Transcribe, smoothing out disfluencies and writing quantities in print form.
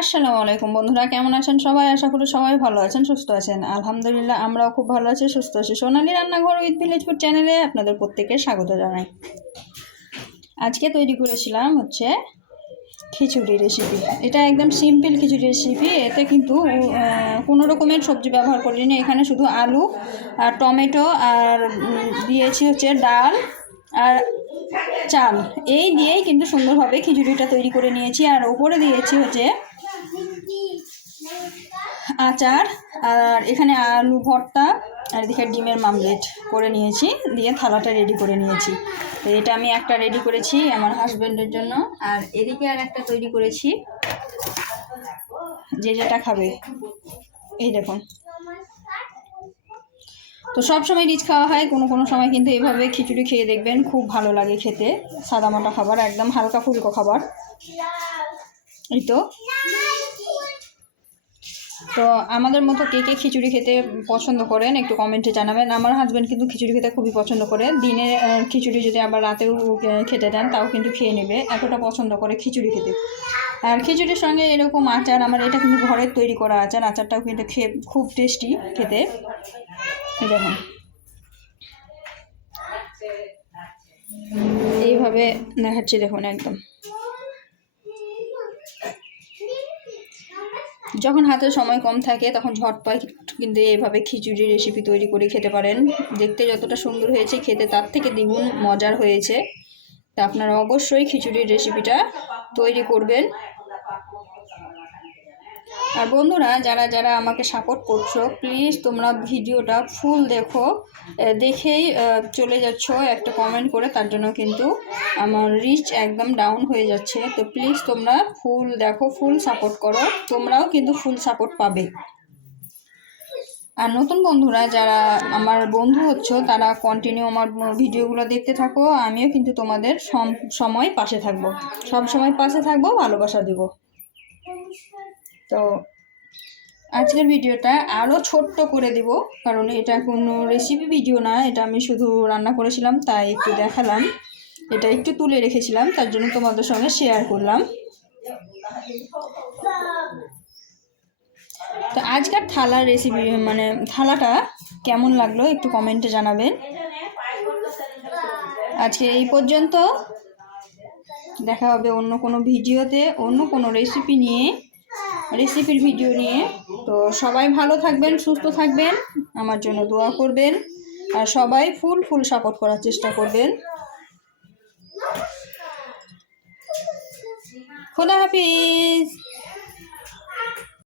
আসসালামু আলাইকুম বন্ধুরা, কেমন আছেন সবাই? আশা করি সবাই ভালো আছেন, সুস্থ আছেন। আলহামদুলিল্লাহ আমরাও খুব ভালো আছি, সুস্থ আছি। সোনালী রান্নাঘর উইথ ভিলেজ ফুড চ্যানেলে আপনাদের প্রত্যেককে স্বাগত জানাই। আজকে তৈরি করেছিলাম খিচুড়ি রেসিপি। এটা একদম সিম্পল খিচুড়ি রেসিপি। এতে কিন্তু কোনো রকমের সবজি ব্যবহার করিনি। এখানে শুধু আলু আর টমেটো আর দিয়েছি ডাল আর চাল। এই দিয়েই কিন্তু সুন্দরভাবে খিচুড়িটা তৈরি করে নিয়েছি। আর ওপরে দিয়েছি আচার, আর এখানে আলু ভর্তা, আর এদিকে ডিমের মামলেট করে নিয়েছি, দিয়ে থালাটা রেডি করে নিয়েছি। তো এটা আমি একটা রেডি করেছি আমার হাজব্যান্ডের জন্য, আর এদিকে আর একটা তৈরি করেছি যে যেটা খাবে। এই দেখুন, তো সব সময় রিচ খাওয়া হয়, কোনো কোনো সময় কিন্তু এইভাবে খিচুড়ি খেয়ে দেখবেন, খুব ভালো লাগে খেতে। সাদামাটা খাবার, একদম হালকা ফুলকো খাবার। এই তো আমাদের মতো কে কে খিচুড়ি খেতে পছন্দ করেন একটু কমেন্টে জানাবেন। আমার হাজব্যান্ড কিন্তু খিচুড়ি খেতে খুবই পছন্দ করে। দিনে খিচুড়ি যদি আবার রাতেও খেতে দেন তাও কিন্তু খেয়ে নেবে, এতটা পছন্দ করে খিচুড়ি খেতে। আর খিচুড়ির সঙ্গে এরকম আচার, আমার এটা কিন্তু ঘরের তৈরি করা আচার। আচারটাও কিন্তু খেয়ে খুব টেস্টি খেতে। দেখুন, এইভাবে দেখাচ্ছি, দেখুন একদম। যখন হাতে সময় কম থাকে তখন ঝটপট কিন্তু এইভাবে খিচুড়ি রেসিপি তৈরি করে খেতে পারেন। দেখতে যতটা সুন্দর হয়েছে, খেতে তার থেকে দ্বিগুণ মজার হয়েছে। তা আপনারা অবশ্যই খিচুড়ির রেসিপিটা তৈরি করবেন। আর বন্ধুরা, যারা যারা আমাকে সাপোর্ট করছো, প্লিজ তোমরা ভিডিওটা ফুল দেখো। দেখেই চলে যাচ্ছ একটা কমেন্ট করে, তার জন্য কিন্তু আমার রিচ একদম ডাউন হয়ে যাচ্ছে। তো প্লিজ তোমরা ফুল দেখো, ফুল সাপোর্ট করো, তোমরাও কিন্তু ফুল সাপোর্ট পাবে। আর নতুন বন্ধুরা যারা আমার বন্ধু হচ্ছ, তারা কন্টিনিউ আমার ভিডিওগুলো দেখতে থাকো। আমিও কিন্তু তোমাদের সময় পাশে থাকবো, সব সময় পাশে থাকবো, ভালোবাসা দিব। তো আজকের ভিডিওটা আরও ছোট্ট করে দিব, কারণ এটা কোনো রেসিপি ভিডিও না, এটা আমি শুধু রান্না করেছিলাম তাই একটু দেখালাম। এটা একটু তুলে রেখেছিলাম, তার জন্য তোমাদের সঙ্গে শেয়ার করলাম। তো আজকের থালার রেসিপি থালাটা কেমন লাগলো একটু কমেন্টে জানাবেন। আজকে এই পর্যন্ত, দেখা হবে অন্য কোনো ভিডিওতে, অন্য কোনো রেসিপির ভিডিও নিয়ে। তো সবাই ভালো থাকবেন, সুস্থ থাকবেন, আমার জন্য দোয়া করবেন, আর সবাই ফুল সাপোর্ট করার চেষ্টা করবেন। খোদা হাফিজ।